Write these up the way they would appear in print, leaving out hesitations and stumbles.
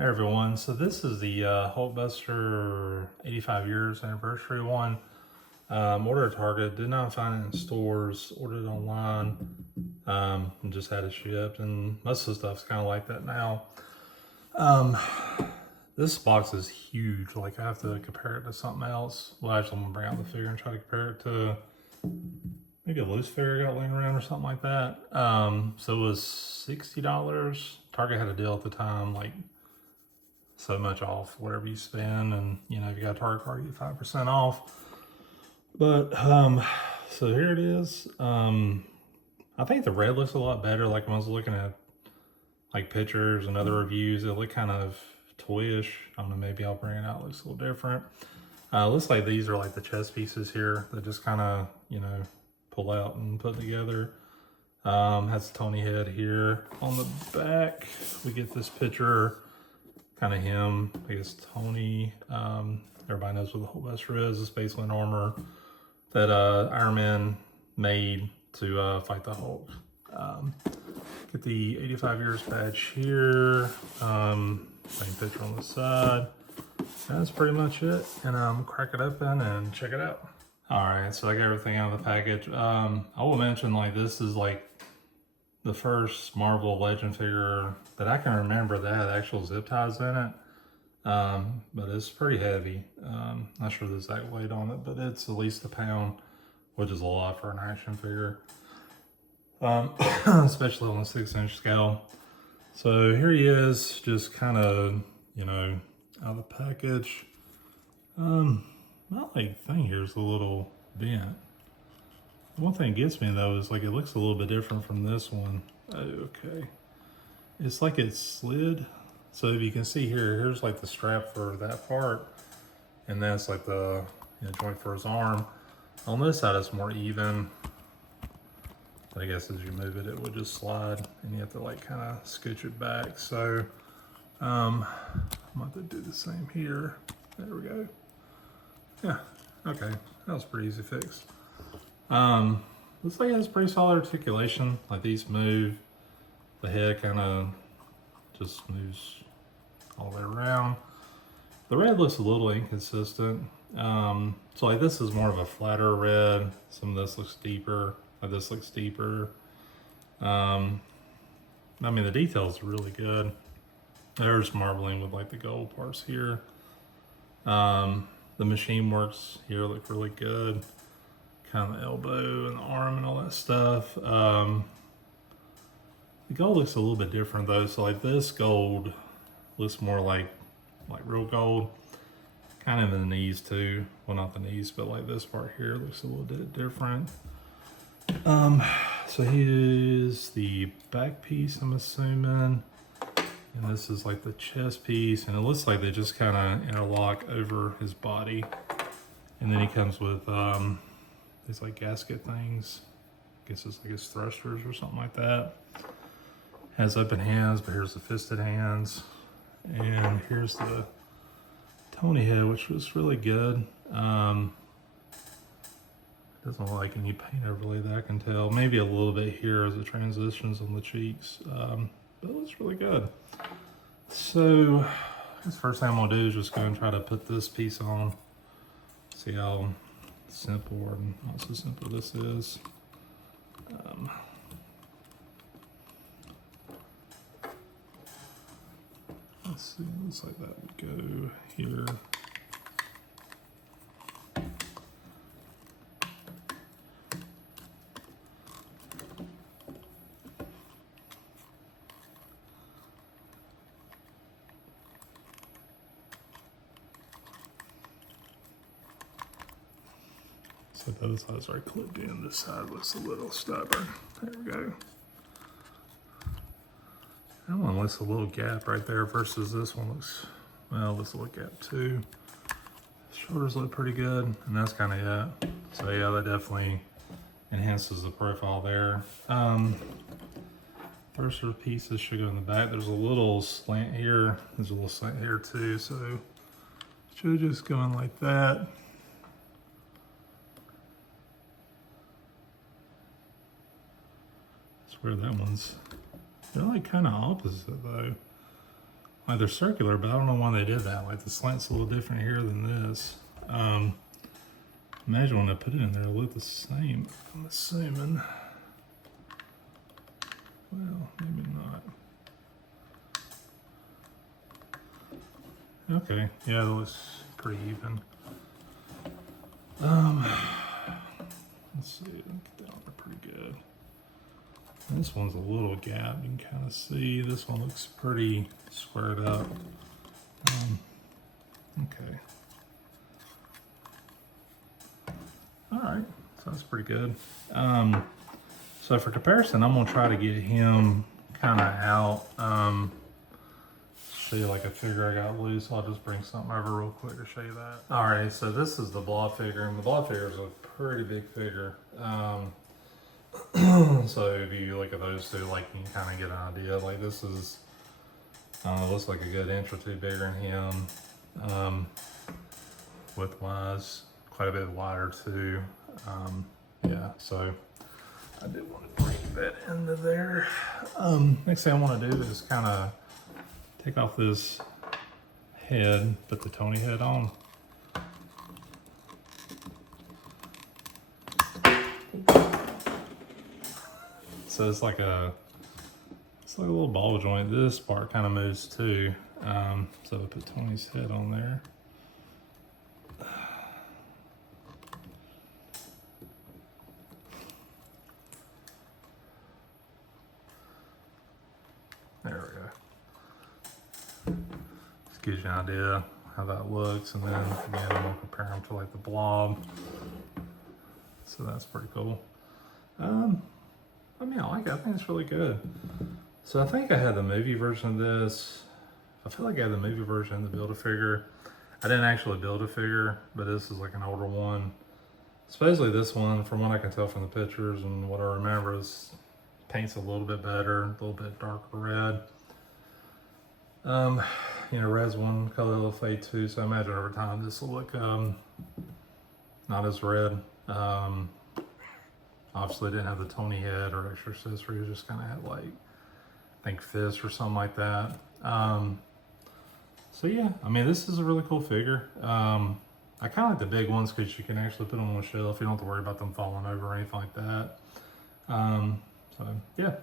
Hi everyone, so this is the Hulkbuster 85 years anniversary one. Ordered at Target, did not find it in stores, ordered it online, and just had it shipped, and most of the stuff's kind of like that now. This box is huge, like I have to compare it to something else. Well, actually I'm gonna bring out the figure and try to compare it to maybe a loose figure I got laying around or something like that. So it was $60. Target had a deal at the time, like so much off whatever you spend, and you know if you got a Target card you get 5% off. But so here it is. I think the red looks a lot better. Like when I was looking at like pictures and other reviews, it looked kind of toyish. I don't know, maybe I'll bring it out, it looks a little different. Looks like these are like the chest pieces here that just kind of, you know, pull out and put together. Has the Tony head here. On the back we get this picture, kind of him, I guess Tony. Everybody knows what the Hulkbuster is. It's basically an armor that Iron Man made to fight the Hulk. Get the 85 years badge here. Same picture on the side. That's pretty much it. And crack it open and check it out. All right, so I got everything out of the package. I will mention, like, this is like the first Marvel Legend figure that I can remember that had actual zip ties in it. But it's pretty heavy. Not sure the exact weight on it, but it's at least a pound, which is a lot for an action figure. Especially on a 6-inch scale. So here he is, just kind of, you know, out of the package. My like thing here is a little bent. One thing gets me though is like it looks a little bit different from this one. Oh, okay. It's like it's slid. So if you can see here, here's like the strap for that part, and that's like the joint for his arm. On this side it's more even. But I guess as you move it, it would just slide, and you have to like kind of scooch it back. So I'm about to do the same here. There we go. Yeah, okay, that was pretty easy fix. Looks like it has pretty solid articulation. Like these move, the head kind of just moves all the way around. The red looks a little inconsistent. So like this is more of a flatter red. Some of this looks deeper. Like this looks deeper. I mean the details are really good. There's marbling with like the gold parts here. The machine works here look really good. Kind of the elbow and the arm and all that stuff. The gold looks a little bit different though. So like this gold looks more like real gold. Kind of in the knees too. Well, not the knees, but like this part here looks a little bit different. So here's the back piece, I'm assuming. And this is like the chest piece, and it looks like they just kind of interlock over his body. And then he comes with these like gasket things. I guess it's like his thrusters or something like that. Has open hands, but here's the fisted hands. And here's the Tony head, which was really good. Doesn't look like any paint overlay that I can tell. Maybe a little bit here as it transitions on the cheeks. But it looks really good. So, the first thing I'm gonna do is just go and try to put this piece on. See how simple or not so simple this is. Let's see, looks like that would go here. So those sides are clipped in. This side looks a little stubborn. There we go. That one looks a little gap right there versus this one looks, well, looks a little gap too. Shoulders look pretty good, and that's kind of it. So yeah, that definitely enhances the profile there. First pieces should go in the back. There's a little slant here. There's a little slant here too, so should just go in like that. I swear that one's, they're like kind of opposite though. like they're circular, but I don't know why they did that. Like the slant's a little different here than this. Imagine when I put it in there, it'll look the same, I'm assuming. Well, maybe not. Okay, yeah, it looks pretty even. Let's see, get that on there pretty good. And this one's a little gap, you can kind of see. This one looks pretty squared up. Okay. All right, so that's pretty good. So for comparison, I'm gonna try to get him kind of out. Show you like a figure I got loose. I'll just bring something over real quick to show you that. All right, so this is the blob figure, and the blob figure is a pretty big figure. So if you look at those two, like you can kind of get an idea. Like this is, I don't know, looks like a good inch or two bigger than him. Width-wise, quite a bit wider too. Yeah, so I did want to bring that into there. Next thing I want to do is kind of take off this head, put the Tony head on. So it's like a little ball joint. This part kind of moves too. So I put Tony's head on there. There we go. Just gives you an idea how that looks, and then again, I'm gonna compare them to like the blob. So that's pretty cool. I mean, I like it. I think it's really good. So I think I had the movie version of this. I feel like I had the movie version of the Build-A-Figure. I didn't actually build a figure, but this is like an older one. Supposedly this one, from what I can tell from the pictures and what I remember, is paint's a little bit better, a little bit darker red. You know, red's one color will fade too, so I imagine over time this will look not as red. Obviously didn't have the Tony head or extra accessories, just kind of had like, I think fists or something like that. So yeah, I mean, this is a really cool figure. I kind of like the big ones because you can actually put them on a shelf. You don't have to worry about them falling over or anything like that. So yeah,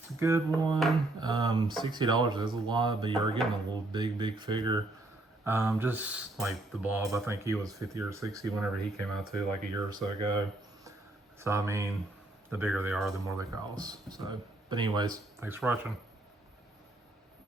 it's a good one. $60 is a lot, but you're getting a little big figure. Just like the blob, I think he was 50 or 60 whenever he came out too, like a year or so ago. So I mean, the bigger they are, the more they cost. So, but anyways, thanks for watching.